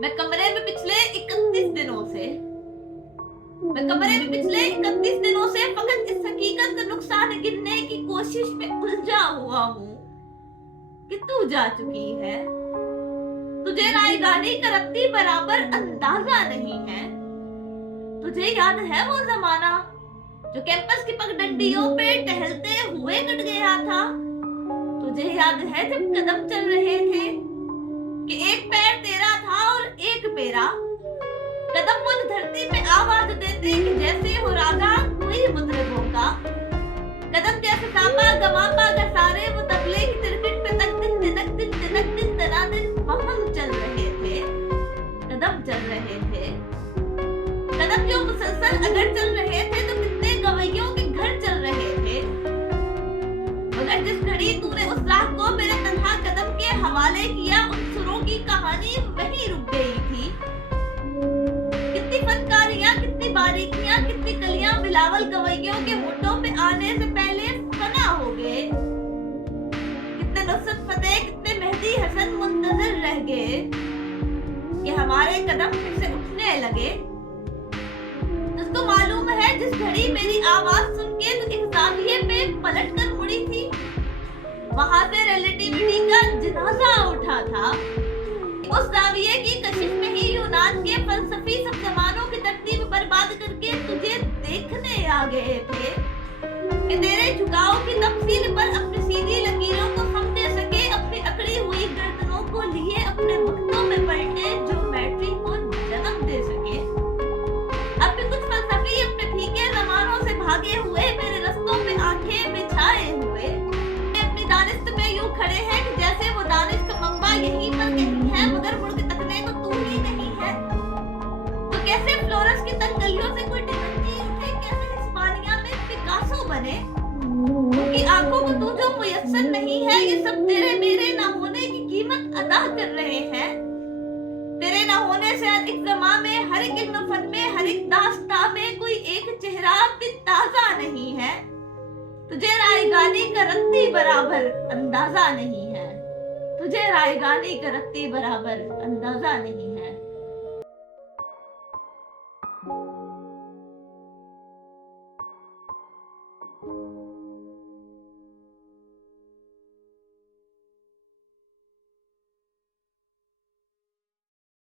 मैं कमरे में पिछले 31 दिनों से फकत इस हकीकत का नुकसान गिनने की कोशिश में उलझा हुआ हूँ कि तू जा चुकी है। तुझे रायगानी का रत्ती बराबर अंदाजा नहीं है। तुझे याद है वो जमाना जो कैंपस की पगडंडियों पे टहलते हुए कट गया था? तुझे याद है जब कदम चल रहे थे कि एक पैर तेरा था और एक मेरा? कदम मुझ धरती पे आवाज देते कि जैसे हो रागा कोई मुतरबों का। कदम जैसे सापा गमापा गसारे वो तबले की तिरकिट पे तक दिन तिनक दिन तिनक दिन तना दिन हम चल रहे थे। कदम चल रहे थे, कदम जो मुसलसल अगर चल रहे थे तो कितने गवैयों के घर चल रहे थे। मगर जिस घड़ी तूने उस राह को मेरे तन्हा कदम के हवाले किया, उन सुरों की कहानी वहीं रुक गई थी। कितनी फनकारियां, कितनी बारीकियां, कितनी कलियां बिलावल गवैयों के होठों पे आने से पहले फना हो गए। कितने नुसरत फतेह, कितने मेहदी हसन मुंतजर रह गए कि हमारे कदम फिर से उठने लगे। तुझको मालूम है जिस घड़ी मेरी आवाज सुन के तू एक जाविये पे पलट कर मुड़ी थी, वहां से रिलेटिविटी का जनाजा उठा था। उस जाविये की कशिश में ही यूनान के फलसफी सब जमानों की तरतीब बर्बाद करके तुझे देखने आ गए थे कि तेरे झुकाव की तफसील पर अपनी सीधी लकीरों को हम दे सके, अपनी अकड़ी हुई गर्दनों को लिए अपने वक्तों में पलटे ज्योमेट्री को जन्म दे सके। अब भी कुछ फलसफी अपने फीके जमानों से भागे हुए मेरे रस्तों पे आंखें बिछाए हुए अपनी दानिश में यूं खड़े हैं कि जैसे वो दानिश का मंबा यहीं पर कहीं है, मगर मुड़ के तकने को तू ही नहीं है। तो कैसे फ्लोरस की तंग गलियों से कोई डिविंटी उठे, कैसे हिस्पानिया में पिकासो बने। उनकी आंखों को तू जो मुयस्सर नहीं है, ये सब तेरे मेरे ना होने की कीमत अदा कर रहे हैं। तेरे ना होने से हर एक ज़मां में, हर एक इल्म फन में, हर एक दास्तां में कोई एक चेहरा भी ताजा नहीं है। तुझे रायगानी का रत्ती बराबर अंदाजा नहीं है। तुझे रायगानी का रत्ती बराबर अंदाजा नहीं